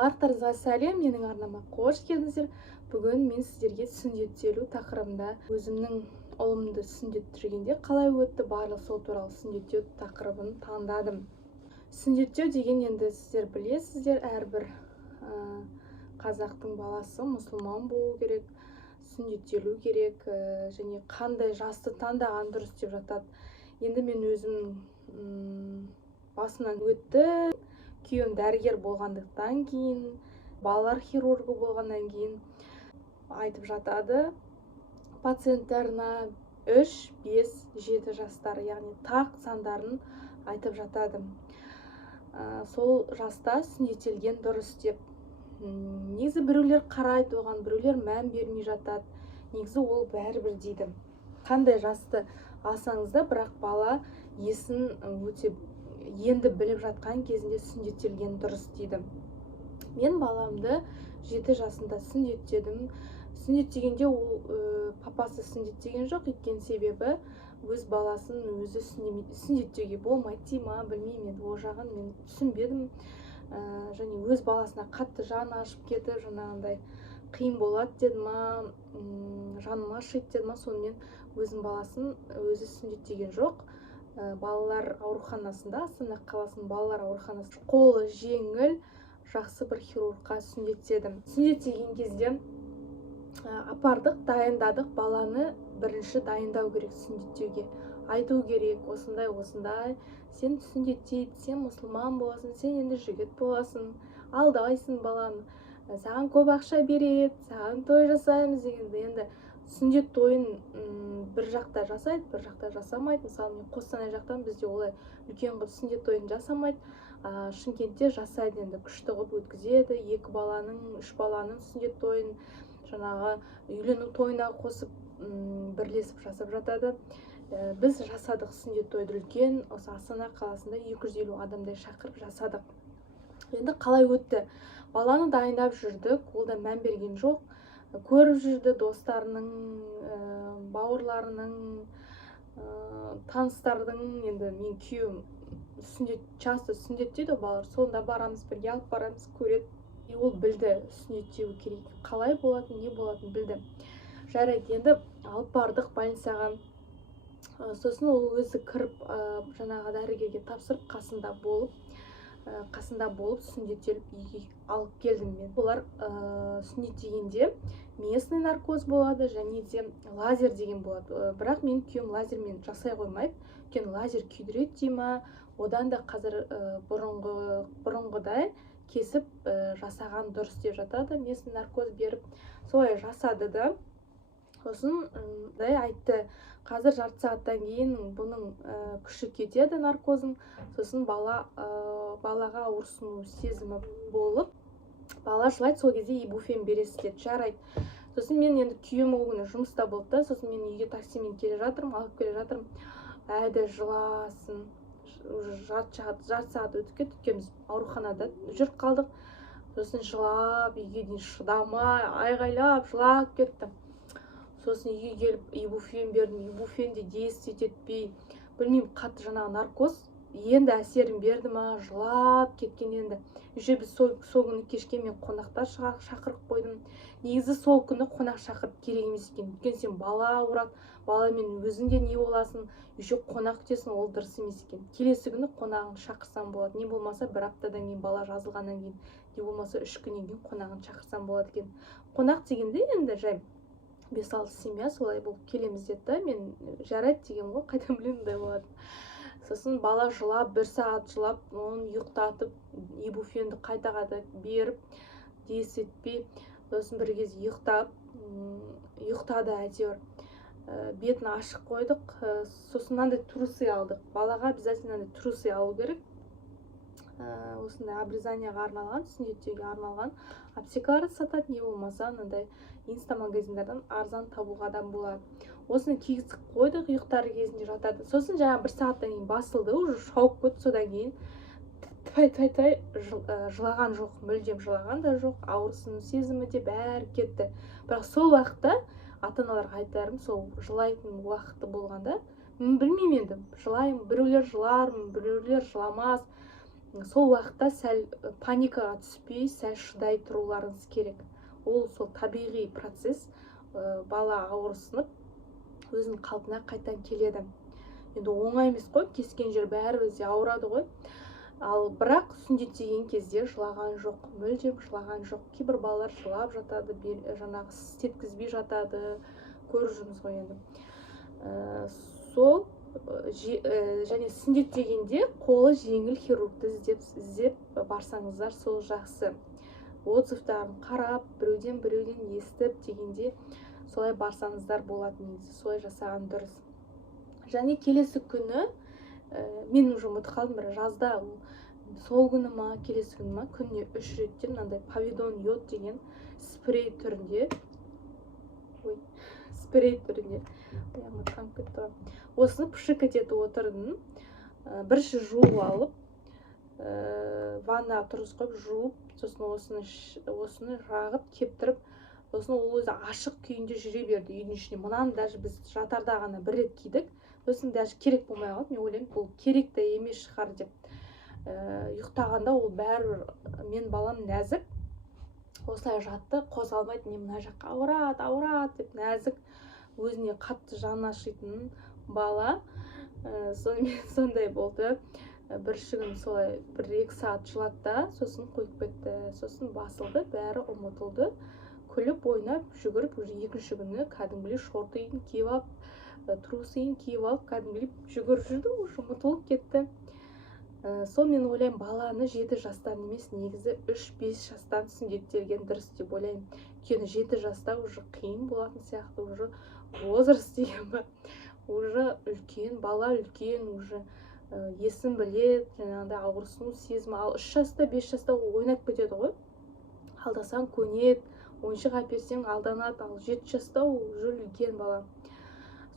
Барлықтарыңызға сәлем, менің арнама қош келдіңіздер. Бүгін мен сіздерге сүндеттелу тақырыбында өзімнің ұлымды сүндеттіргенде қалай өтті, барлық сол туралы сүндеттеу тақырыбын таңдадым. Сүндеттеу деген енді сіздер білесіздер, әрбір қазақтың баласы мұсылман болу керек, сүндеттелу керек, және қандай жасты таңдаған дұрыс деп жатады. Енді мен өзім басымнан өтті. Күйеуім дәрігер болғандықтан кейін, балалар хирургы болғаннан кейін айтып жатады пациенттарына 3, 5, 7 жастары, яғни тақ сандарын айтып жатады. Сол жаста сүндеттелген дұрыс деп. Негізі біреулер қарайды оған, біреулер мән бермей жатады. Негізі ол бәрібір дейді. Қандай жасты алсаңыз да, бірақ бала есін өте енді біліп жатқан кезінде сүндеттелген дұрыс дейді. Мен баламды 7 жасында сүндеттедім. Сүндеттегенде ол папасы сүндеттеген жоқ, өйткені себебі өз баласын өзі сүндеттеуге болмайды дей ма, білмеймін, ол жағын мен түсінбедім. Және өз баласына қатты жаны ашып кетіп, жаңағындай қиын болады деді ма, жаным ашиды деді ма, сонымен өзінің баласын өзі сүндеттеген жоқ. Балалар ауруханасында, Астана қаласының балалар ауруханасы, қолы жеңіл, жақсы бір хирургқа сүндеттедім. Сүндеттеген кезде апардық, дайындадық, баланы бірінші дайындау керек сүндеттеуге. Айту керек, осындай, сен сүндеттейді, сен мұсылман боласың, сен енді жігіт боласың, алдайсың баланы, саған көп ақша береді, саған той жасаймыз дегенде. Енді сүндет тойын бір жақта жасайды, бір жақта жасамайды. Мысалы, мен Қостанай жақтан бізде олай үлкен қылып сүндет тойын жасамайды. Шымкентте жасайды, енді күшті қылып өткізеді. 2 баланың, 3 баланың сүндет тойын жаңағы үйлену тойына қосып бірлесіп жасап жатады. Біз жасадық сүндет тойды үлкен, осы Астана қаласында 250 адамдай шақырып жасадық. Енді қалай өтті? Баланы дайындап жүрдік, ол да мән берген жоқ. Көріп жүрді достарының, бауырларының, таныстардың. Енді мен күйеуім часто сүндеттейді балалар, сонда барамыз, бірге алып барамыз, көреді. Ол білді сүндеттеу керек, қалай болатын, не болатын білді. Жарайды, енді алып бардық больницаға. Сосын ол өзі кіріп, жаңағы дәрігерге тапсырып, қасында болып сүндеттеліп үйге алып келдім мен. Олар сүндеттегенде местный наркоз болады, және де лазер деген болады. Бірақ мен күйеуім лазермен жасай қоймайды. Өйткені лазер күйдіреді дей ма, одан да қазір бұрынғыдай кесіп жасаған дұрыс деп жатады. Местный наркоз беріп солай жасады да. Сосын айтты, қазір жарты сағаттан кейін бұның күші кетеді, наркозың. Сосын балаға ауырсыну сезімі болып, бала жылайды, сол кезде ибуфен бересіз деді. Жарайды. Сосын мен енді күйеуім ол күні жұмыста болды да, сосын мен үйге таксимен алып келе жатырмын. Әді жыласын, жарты сағат өтіп кетті, өйткені біз ауруханада жүріп қалдық. Сосын жылап, үйге дейін шыдамай, айғайлап, жылап кетті. Сосын үйге келіп ибуфен бердім, ибуфен де действиет етпей, білмеймін, қатты жаңағы наркоз енді әсерін берді ма, жылап кеткен. енді. Еще біз сол күні кешке мен қонақтар шақырып қойдым. Негізі сол күні қонақ шақырып керек емес екен. Өйткені сен бала ауырады, баламен өзің де не боласың, еще қонақ күтесің, ол дұрыс емес екен. Келесі күні қонағын шақырсам болады. Не болмаса бір аптадан кейін, бала жазылғаннан кейін, не болмаса 3 күннен кейін қонағын шақырсам болады екен. Қонақ дегенде енді жай 5-6 семья солай болып келеміз деді. Мен жарайды деген ғой, қайдан білемін ондай болады. Сосын бала жылап, 1 сағат жылап, оны ұйықтатып, ибуфенді қайта беріп, действиет етпей, сосын бір кез ұйықтады әйтеуір. Бетін ашық қойдық, сосын мынандай трусы алдық. Балаға обязательно трусы алу керек. Осындай обрезанияға арналған, сүндеттеуге арналған аптекалар сатады, не болмаса мынандай инстамагазиндардан арзан табуға да болады. Осыны кигіздік қойдық, ұйықтар кезінде жатады. Сосын жаңа 1 сағаттан кейін басылды, уже шауып кетті. Содан кейін жылаған жоқ, мүлдем жылаған да жоқ, ауырсыну сезімі де бәрі кетті. Бірақ сол уақытта ата-аналарға айтарым, сол жылайтын уақыты болғанда, білмеймін енді, жылаймын, біреулер жылармын, біреулер жыламас. сол уақытта сәл паникаға түспей, сәл шыдай тұруларыңыз керек. Ол сол табиғи процесс. Бала ауырсынып, өзінің қалпына қайтадан келеді. Енді оңай емес қой, кескен жер бәрібір де ауырады ғой. Ал бірақ сүндет деген кезде жылаған жоқ, мүлдем жылаған жоқ. Кейбір балалар жылап жатады, жаңағы істеткізбей жатады, көріп жүрміз ғой енді. Сол және сүндет дегенде қолы жеңіл хирургты іздеп барсаңыздар, сол жақсы. Отзывтарын қарап, біреуден естіп дегенде солай барсаңыздар болады, негізі солай жасаған дұрыс. Және келесі күні мен уже ұмытып қалдым, бір жазда сол күні ма, келесі күні ма, күніне 3 реттен мынандай повидон йод деген спрей түрінде осыны пшикать етіп отырдым. Бірінші жуып алып, ваннаға тұрғызып қойып жуып, сосын осыны жағып, кептіріп, сосын ол өзі ашық күйінде жүре берді үйдің ішінде. Мынаны даже біз жатарда ғана бір рет кидік. Сосын даже керек болмай қалды. Мен ойлаймын, бұл керек те емес шығар деп. Ұйықтағанда ол бәрібір, мен балам нәзік, осылай жатты, қозғалмайды. Не мына жаққа ауырады деп нәзік, өзіне қатты жаны ашитын бала. Сондай болды. Бірінші күні солай 1-2 сағат жылады да, сосын қойып кетті. Сосын басылды, бәрі ұмытылды. Күліп, ойнап, жүгіріп, уже екінші күні кәдімгідей шортыйын киіп алып, трусыйын киіп алып, кәдімгідей жүгіріп жүрді, уже ұмытылып кетті. Сол мен ойлаймын, баланы 7 жастан емес, негізі 3-5 жастан сүндеттелген дұрыс деп ойлаймын. Өйткені 7 жаста уже қиын болатын сияқты, уже возраст деген ба, уже үлкен, бала үлкен, уже есін білет, жаңағыдай ауырсыну сезімі. Ал 3 жаста, 5 жаста ойнап кетеді ғой. Алдасаң көнеді, ойыншық әперсең алданады. Ал 7 жаста уже үлкен бала.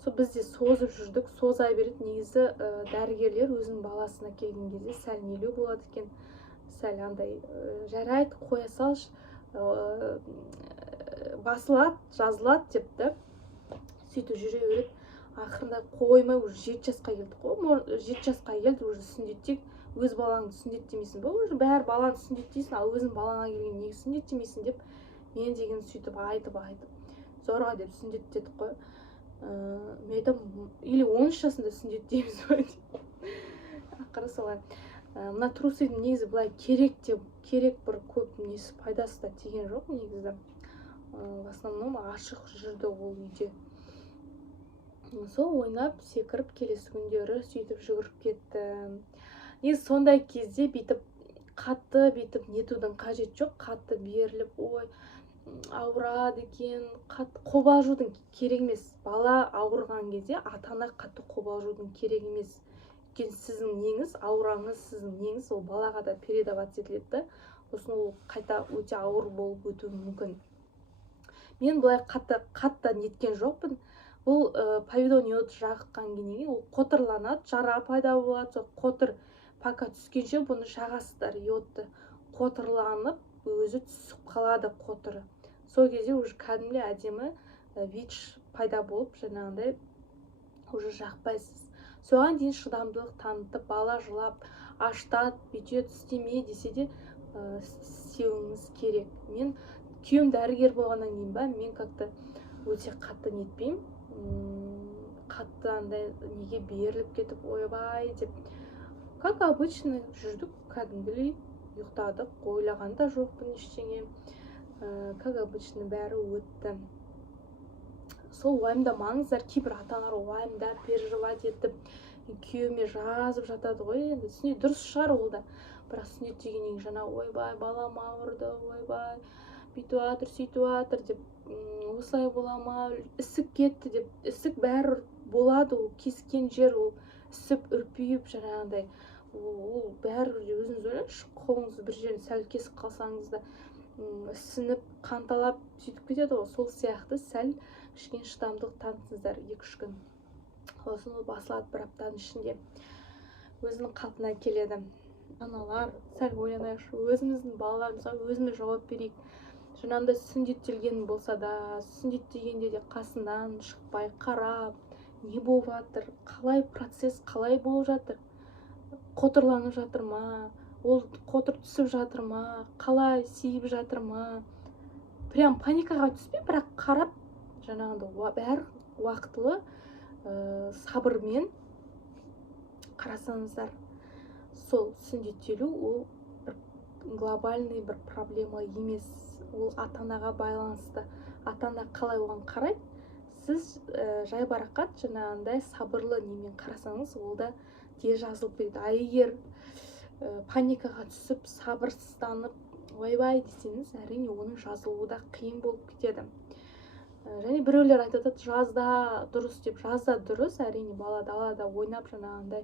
Сол бізде созып жүрдік, соза береді. Негізі дәрігерлер өзінің баласына келген кезде сәл нелеу болады екен. Сәл андай жарайды, қоя салшы, басылады, жазылады депті. Сөйтіп жүре береді. Ақырында қоймай, уже 7 жасқа келді ғой. 7 жасқа келді, уже сүндеттек. Өз балаңды сүндеттемейсің ба? Уже бәрі баланы сүндеттейсің, ал өзің балаңа келген неге сүндеттемейсің деп, мен деген сөйтіп айтып, зорға деп сүндеттедік қой. Мен айтамын, или 13 жасында сүндеттейміз ба деп. Ақыры солай. Мына трусыйдың негізі былай керек бір көп несі, пайдасы да тиген жоқ негізі. В основном ашық жүрді ол үйде. Сол ойнап, секіріп, келесі күндері сөйтіп жүгіріп кетті. Негізі сондай кезде бүйтіп қатты нетудің қажет жоқ. Қатты беріліп, ой, ауырады екен, қатты қобалжудың керек емес. Бала ауырған кезде ата-ана қатты қобалжудың керек емес. Өйткені сіздің неңіз, аураңыз, сіздің неңіз ол балаға да передаваться етіледі. Сосын ол қайта өте ауыр болып өтуі мүмкін. Мен былай қатты неткен жоқпын. Бұл повидон йод жаққан кейін ол қотырланады, жара пайда болады. Сол қотыр пока түскенше бұны жағасыздар, йодты. Қотырланып, өзі түсіп қалады қотыры. Сол кезде уже кәдімгі әдемі ВИЧ пайда болып, жаңағындай уже жақпайсыз. Соған дейін шыдамдылық танытып, бала жылап, аштат, бүйтеді, істеме десе де істеуіңіз керек. Мен күйеуім дәрігер болғаннан кейін ба, мен как-то өте қатты нетпеймін. Қатты андай неге беріліп кетіп, ойбай деп. Как обычно жүрдік, кәдімгідей ұйықтадық, ойлаған да жоқпын ештеңе. Как обычно бәрі өтті. Сол уайымдамаңыздар, кейбір ата-аналар уайымдап, переживать етіп, күйеуіме жазып жатады ғой. Енді сүндет дұрыс шығар ол да. Бірақ сүндет дегеннен жаңа ойбай, балам ауырды, ойбай, бүйтіп жатыр, сөйтіп жатыр деп, осылай бола ма, ісік кетті деп. Ісік бәрі болады, ол кескен жер, ол ісіп, үрпиіп, жаңағындай. Ол бәрі өзіңіз ойлаңызшы, қолыңызды бір жерін сәл кесіп қалсаңыз да ісініп, қанталап сөйтіп кетеді ғой. Сол сияқты сәл кішкене шыдамдылық танытыңыздар 2-3 күн. Сосын ол басылады бір аптаның ішінде. Өзінің қалпына келеді. Аналар, сәл ойланайықшы, өзіміздің балаларымызға өзіміз жауап берейік. Жаңағындай сүндеттелген болса да, сүндеттегенде де қасынан шықпай қарап, не болып жатыр, қалай процесс, қалай болып жатыр, қотырланып жатыр ма, ол қотыр түсіп жатыр ма, қалай сиіп жатыр ма, прям паникаға түспей, бірақ қарап жаңағындай бәрі уақытылы сабырмен қарасаңыздар. Сол сүндеттелу ол бір глобальный бір проблема емес, ол ата-анаға байланысты. Ата-ана қалай оған қарайды, сіз жайбарақат жаңағындай сабырлы немен қарасаңыз, ол да тез жазылып кетеді. А егер паникаға түсіп сабырсызданып ойбай десеңіз, әрине оның жазылуы да қиын болып кетеді. Және біреулер айтады, жазда дұрыс деп. Жазда дұрыс, әрине бала далада ойнап жаңағындай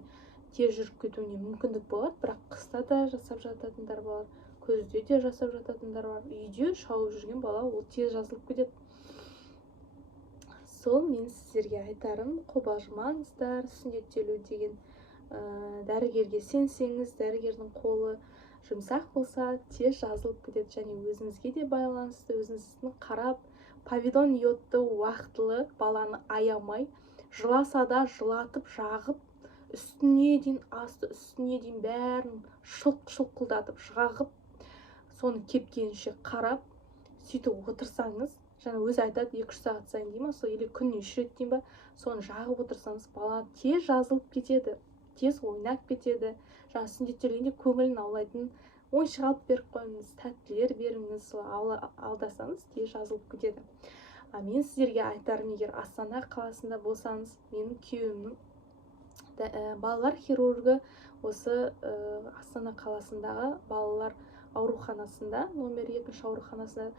тез жүріп кетуіне мүмкіндік болады, бірақ қыста да жасап жататындар бар, күзде де жасап жататындар бар. Үйде шауып жүрген бала ол тез жазылып кетеді. Сол мен сіздерге айтарым, қобалжымаңыздар. Сүндеттелу деген дәрігерге сенсеңіз, дәрігердің қолы жұмсақ болса тез жазылып кетеді. Және өзіңізге де байланысты, өзіңіздің қарап, повидон йодты уақытылы баланы аямай, жыласа да жылатып жағып, үстіне дейін, асты үстіне дейін бәрін шылқылдатып жағып, соны кепкенше қарап, сөйтіп отырсаңыз, жаңа өзі айтады, 2-3 сағат сайын дей ма, сол или күніне 3 рет дей ма, соны жағып отырсаңыз, бала тез жазылып кетеді, тез ойнап кетеді. Жаңа сүндеттелгенде көңілін аулайтын ойыншық алып беріп қойыңыз, тәттілер беріңіз, сол алдасаңыз тез жазылып кетеді. Мен сіздерге айтарым, егер Астана қаласында болсаңыз, менің күйеуімнің балалар хирургы осы Астана қаласындағы балалар ауруханасында, номер 2 ауруханасында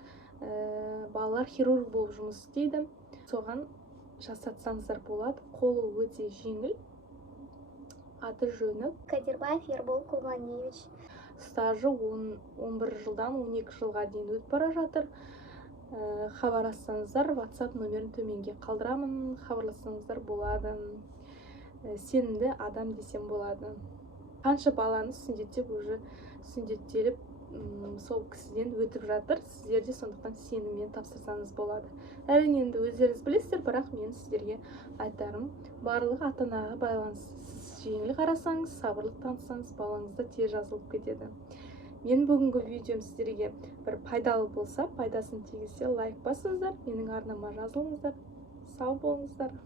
балалар хирург болып жұмыс істейді. Соған жасатсаңыздар болады. Қолы өте жеңіл. Аты жөні Кадирбаев Ербол Кулманевич. Стажы 11 жылдан 12 жылға дейін өтіп бара жатыр. Хабарлассаңыздар, WhatsApp нөмерін төменге қалдырамын, хабарлассаңыздар болады. Сенімді адам десем болады. Қанша баланы сүндеттеп, уже сүндеттеліп, сол кісіден өтіп жатыр. Сіздер де сондықтан сеніммен тапсырсаңыз болады. Әрине енді өздеріңіз білесіздер, бірақ мен сіздерге айтарым, барлығы ата-анаға байланысты. Сіз жеңіл қарасаңыз, сабырлық танытсаңыз, балаңызда тез жазылып кетеді. Мен бүгінгі видеом сіздерге бір пайдалы болса, пайдасын тигізсе, лайк басыңыздар, менің арнама жазылыңыздар. Сау болыңыздар.